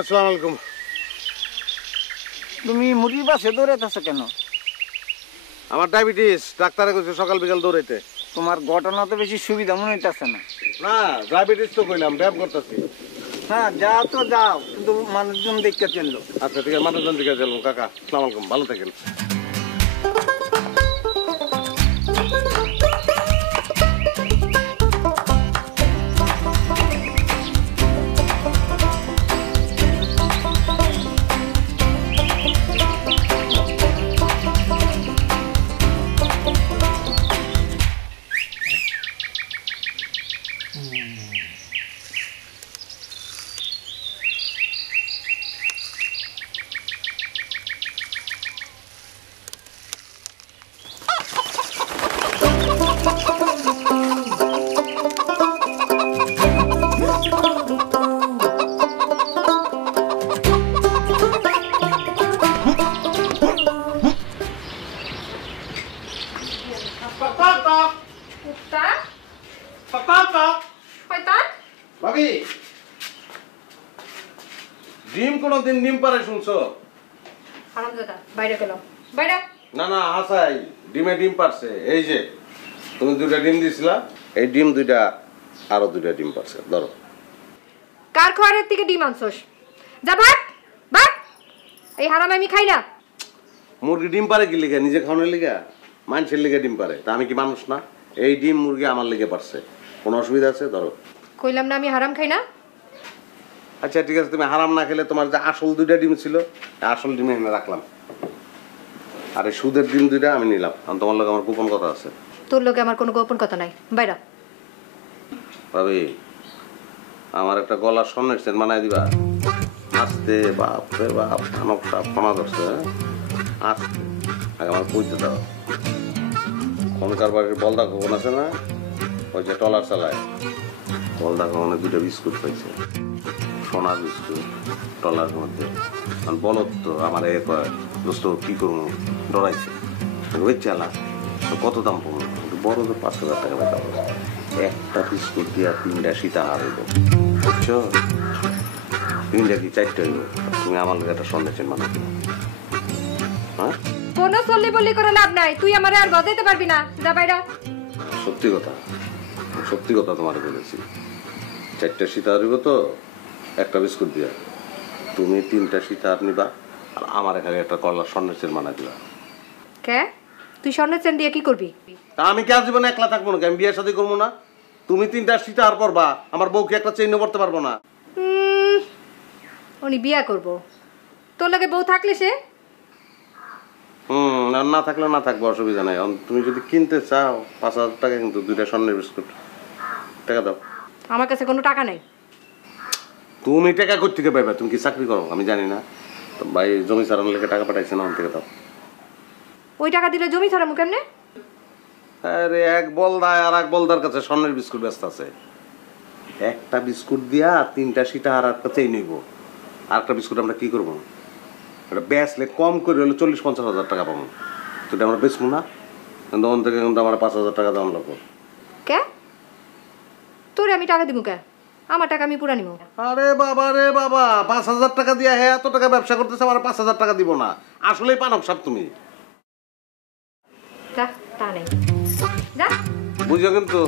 আসসালামু আলাইকুম। তুমি মুরগির পাশে দৌড়াইতেছো কেন? আমার ডায়াবেটিস, ডাক্তারে কইছে সকাল বিকাল দৌড়াইতে। তোমার ঘটনা তো বেশি সুবিধা মনে হইতেছে না। না, ডায়াবেটিস তো কইলাম, ব্যায়াম করতেছি। হ্যাঁ যাও তো যাও, কিন্তু মানুষজন দেখতে চললো। আচ্ছা ঠিক আছে, মানুষজন দিকে চলুন। কাকা আসসালামু আলাইকুম, ভালো থাকেন। ডিম কোনদিন ডিম পারে শুনছো? না না হাসাই, ডিমে ডিম পারছে। এই যে তুমি দুইটা ডিম দিছিলা, এই ডিম দুইটা আরো দুইটা ডিম পারছে। ধরো। কার খাওয়ারের থেকে ডিম আনছস? যা ভাগ ভাগ, এই হারাম আমি খাই না। মুরগি ডিম পারে কি লিগা? নিজে খাওয়ানোর লিগা? মানুষের লিগা ডিম পারে, তা আমি কি মানুষ না? এই ডিম মুরগি আমার লিগে পারছে, কোনো অসুবিধা আছে? ধরো। কইলাম না আমি হারাম খাই না। আচ্ছা ঠিক আছে, তুমি হারাম না খেলে তোমার যে আসল দুইটা ডিম ছিল, আসল ডিম এনে রাখলাম, আর এই সুদের ডিম দুইটা আমি নিলাম। কারণ তোমার লোক আমার গোপন কথা আছে। তোর লোকে আমার কোনো গোপন কথা নাই, বাইরা। ভাবি, আমার একটা গলার স্বর্ণের চেন বানাই দিবা? আস্তে, বাপ রে বাপ, মানব সাপ ফোনা ধরছে। আস্তে, আগে আমার কইতে দাও। খনকার বাড়ির বলদা খোকন আছে না, ওই যে টলার চালায়, বলদা খোকনে দুটো বিস্কুট পাইছে, সোনার বিস্কুট টলার মধ্যে। বলত তো আমার এ কয়, দোস্ত কি করবো, ডরাইছে। ওই চালা কত দাম পড়লো? বড় তো 5,000 টাকা বেচা হবে। একটা বিস্কুট দিয়া 3টা সীতাহার হইব, বুঝছো? 3টা কি 4টা হইব? তুমি আমার লোক একটা সন্দেহ চেন বানাই দিও। হ্যাঁ, কোনো চল্লি বল্লি করে লাভ নাই, তুই আমারে আর গজাইতে পারবি না, যা বাইরা। সত্যি কথা, সত্যি কথা তোমার বলেছি। 4টা সীতাহার হইব তো, একটা বিস্কুট দিয়া। তুমি 3টা সীতাহার নিবা, আর আমার এখানে একটা কলার স্বর্ণের চেন বানাই দিবা। কে? তুই স্বর্ণের চেন দিয়ে কি করবি? তা আমি কি আজীবনে একলা থাকবো না? আমি বিয়ের সাথে করবো না? তুমি 3টা সীতাহার পরবা, আমার বউকে একটা চেইনও করতে পারবো না। উনি বিয়া করব, তোর লাগে বউ থাকলে সে? না থাকলে না থাকবো, অসুবিধা নাই। তুমি যদি কিনতে চাও 5,000 টাকা, কিন্তু 2টা স্বর্ণের বিস্কুট। টাকা দাও। আমার কাছে কোনো টাকা নাই। তুমি টাকা কোথা থেকে পাইবা? তুমি কি চাকরি করো? আমি জানি না। ভাই জমি ছাড়ানোর লেগে টাকা পাঠাইছে না, থেকে দাও। ওই টাকা দিলে জমি ছাড়ামু কেমনে? আরে এক বলদায় আর এক বলদার কাছে স্বর্ণের বিস্কুট ব্যস্ত আছে। একটা বিস্কুট দিয়া 3টা সীতাহার আর একটা চেইন নিব। আর একটা বিস্কুট আমরা কি করবো? এটা বেচলে কম করে হলে 40-50 হাজার টাকা পাবো। তো এটা আমরা বেচবো না, কিন্তু ওখান থেকে কিন্তু আমার 5,000 টাকা দাম লাগবো। কে? তোরে আমি টাকা দিব কে? আমার টাকা আমি পুরা নিব। আরে বাবা রে বাবা, 5,000 টাকা দিয়া হ্যাঁ এত টাকা ব্যবসা করতেছে, আমার 5,000 টাকা দিব না? আসলেই পানক সাপ তুমি। যা, তা নেই, যা। বুঝো কিন্তু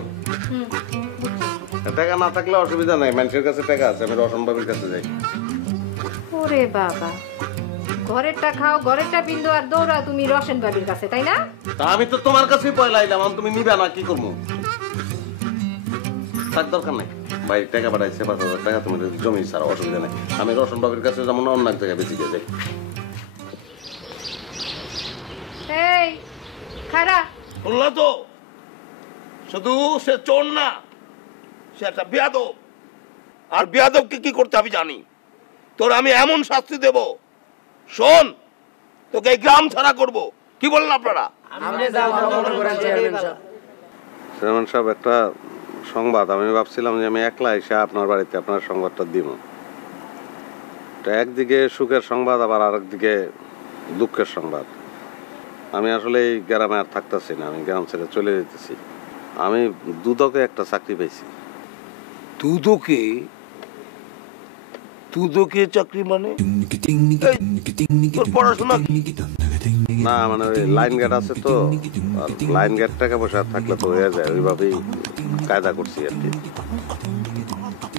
টাকা না থাকলে অসুবিধা নাই, মানুষের কাছে টাকা আছে, আমি রসন বাবির কাছে যাই। ওরে বাবা, ঘরেরটা খাও, ঘরেরটা পিন্দো, আর দৌড়া তুমি রসেন বাবির কাছে, তাই না? তা আমি তো তোমার কাছেই পয়লা আইলাম, তুমি নিবে না, কি করবো? থাক, দরকার নাই। ভাই টাকা পাঠাইছে 5,000 টাকা, তুমি জমি ছাড়া, অসুবিধা নাই। আমি রসন বাবির কাছে যেমন অন্য এক জায়গায় বেঁচে যাই। এই খারা বললা তো, শুধু সে চোর না, সে একটা বেয়াদব। আর বেয়াদবকে কি করতে আমি জানি। তোর আমি এমন শাস্তি দেব, শোন, তোকে এই গ্রাম ছাড়া করব। কি বললেন আপনারা? চেয়ারম্যান সাহেব, একটা সংবাদ। আমি ভাবছিলাম যে আমি একলা এসে আপনার বাড়িতে আপনার সংবাদটা দিব। একদিকে সুখের সংবাদ, আবার আরেকদিকে দুঃখের সংবাদ। আমি আসলে এই গ্রামে আর থাকতেছি না, আমি গ্রাম ছেড়ে চলে যেতেছি। আমি দুদকে একটা চাকরি পেয়েছি। দুদকে? দুদকের চাকরি মানে এই, তোর পড়াশোনা কি? না মানে ওই লাইন গেট আছে তো, আর লাইন গেট টাকা পয়সা থাকলে তো হয়ে যায়, ওইভাবেই কায়দা করছি আর কি।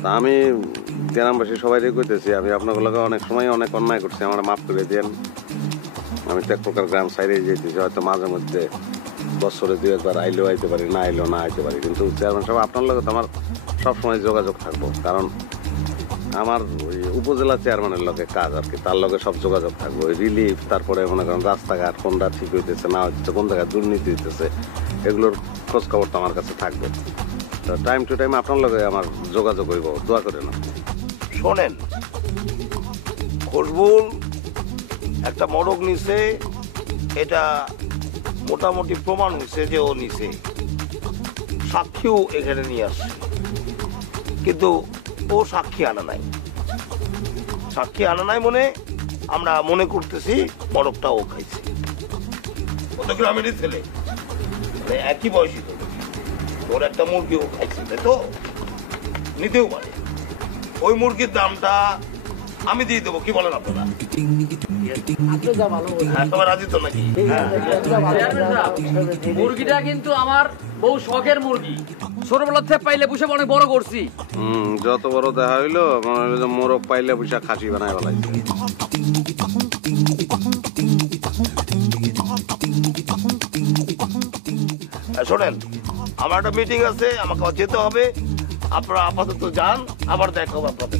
তা আমি গ্রামবাসী সবাই কইতেছি, আমি আপনার লগে অনেক সময় অনেক অন্যায় করছি, আমার মাফ করে দেন। আমি তো এক প্রকার গ্রাম সাইডে যেতেছি, হয়তো মাঝে মধ্যে বছরে 2-1 আইলেও আইতে পারি, না আইলেও না আইতে পারি, কিন্তু চেয়ারম্যান সাহেব আপনার লগে তো আমার সবসময় যোগাযোগ থাকবো, কারণ আমার ওই উপজেলা চেয়ারম্যানের লগে কাজ আর কি, তার লগে সব যোগাযোগ থাকবো। ওই রিলিফ, তারপরে মনে করেন রাস্তাঘাট কোনটা ঠিক হইতেছে না হইতেছে, কোন জায়গায় দুর্নীতি হইতেছে, এগুলোর খোঁজ খবর তো আমার কাছে থাকবে। তো টাইম টু টাইম আপনার লগে আমার যোগাযোগ হইব, দোয়া করে না। শোনেন, খসবুল একটা মড়ক নিছে, এটা মোটামুটি প্রমাণ হয়েছে যে ও নিছে, সাক্ষীও এখানে নিয়ে আসছে, কিন্তু ও সাক্ষী আনা নাই। সাক্ষী আনা নাই মনে আমরা মনে করতেছি মড়কটা ও খাইছে। ও তো গ্রামেরই ছেলে, মানে একই বয়সী তো, ওর একটা মুরগি ও খাইছে, তাই তো নিতেও পারে। ওই মুরগির দামটা আমি দিয়ে দেবো, কি বলেন আপনারা? হ্যাঁ, তোমার রাজি তো নাকি? মুরগিটা কিন্তু আমার বহু শখের মুরগি, ছোটবেলা থেকে পাইলে পুষে অনেক বড় করছি। যত বড় দেখা হইলো মনে হইলো যে মোরগ পাইলে পয়সা খাসি বানায় ফেলাইছে। শোনেন, আমার একটা মিটিং আছে, আমাকে যেতে হবে, আপনারা আপাতত যান, আবার দেখা হবে আপনাদের।